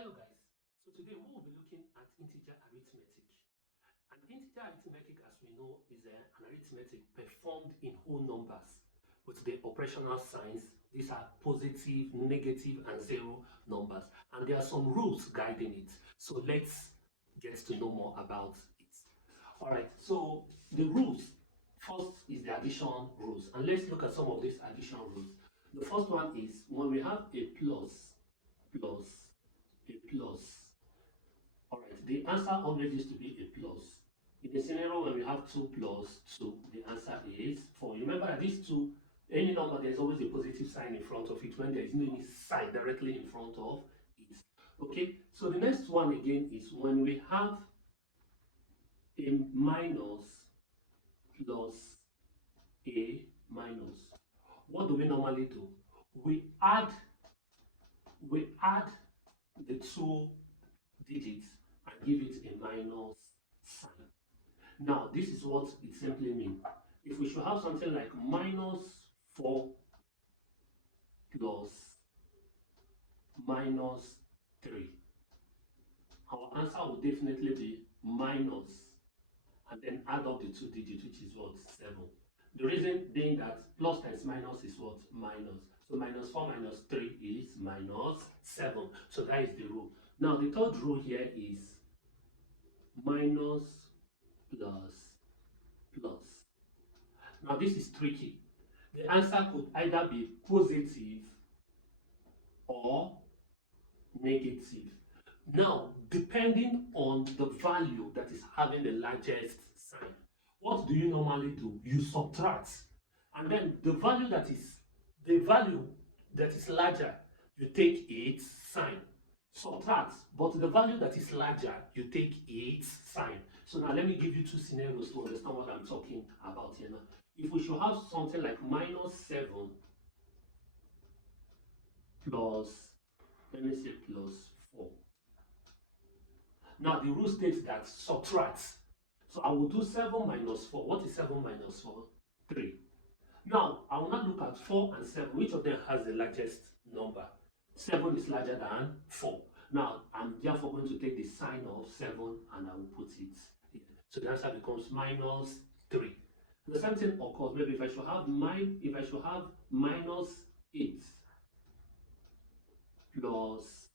Hello guys, so today we will be looking at integer arithmetic. And integer arithmetic, as we know, is an arithmetic performed in whole numbers with the operational signs. These are positive, negative and zero numbers, and there are some rules guiding it. So let's get to know more about it. Alright, so the rules, first is the addition rules, and let's look at some of these addition rules. The first one is when we have a plus, a plus. Alright, the answer always used to be a plus. In the scenario when we have 2 plus 2, the answer is 4. Remember that these two, any number, there's always a positive sign in front of it when there is no any sign directly in front of it. Okay, so the next one again is when we have a minus plus a minus. What do we normally do? We add the two digits and give it a minus sign. Now, this is what it simply means. If we should have something like minus 4 plus minus 3, our answer would definitely be minus and then add up the two digits, which is what? 7. The reason being that plus times minus is what? Minus. So minus 4 minus 3 is minus 7. So that is the rule. Now the third rule here is minus plus plus. Now this is tricky. The answer could either be positive or negative. Now, depending on the value that is having the largest sign, what do you normally do? You subtract, and then the value that is larger, you take its sign. Subtract, but the value that is larger, you take its sign. So now let me give you two scenarios to understand what I'm talking about here now. If we should have something like minus 7 plus, let me say plus 4. Now the rule states that subtract. So I will do 7 minus 4. What is 7 minus 4? 3. Now I will not look at 4 and 7. Which of them has the largest number? 7 is larger than 4. Now I'm therefore going to take the sign of 7 and I will put it here. So the answer becomes minus 3. The same thing occurs maybe if I should have minus 8 plus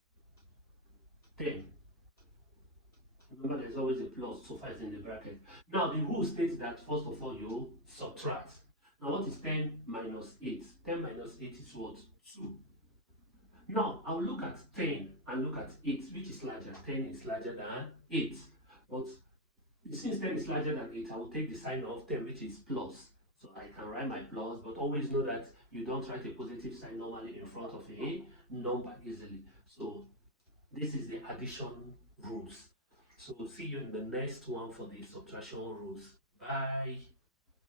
10. Remember, there's always a plus, so far it's in the bracket. Now, the rule states that first of all, you subtract. Now, what is 10 minus 8? 10 minus 8 is what? 2. Now, I'll look at 10 and look at 8. Which is larger? 10 is larger than 8. But since 10 is larger than 8, I will take the sign of 10, which is plus. So I can write my plus, but always know that you don't write a positive sign normally in front of a number easily. So this is the addition rules. So see you in the next one for the subtraction rules. Bye.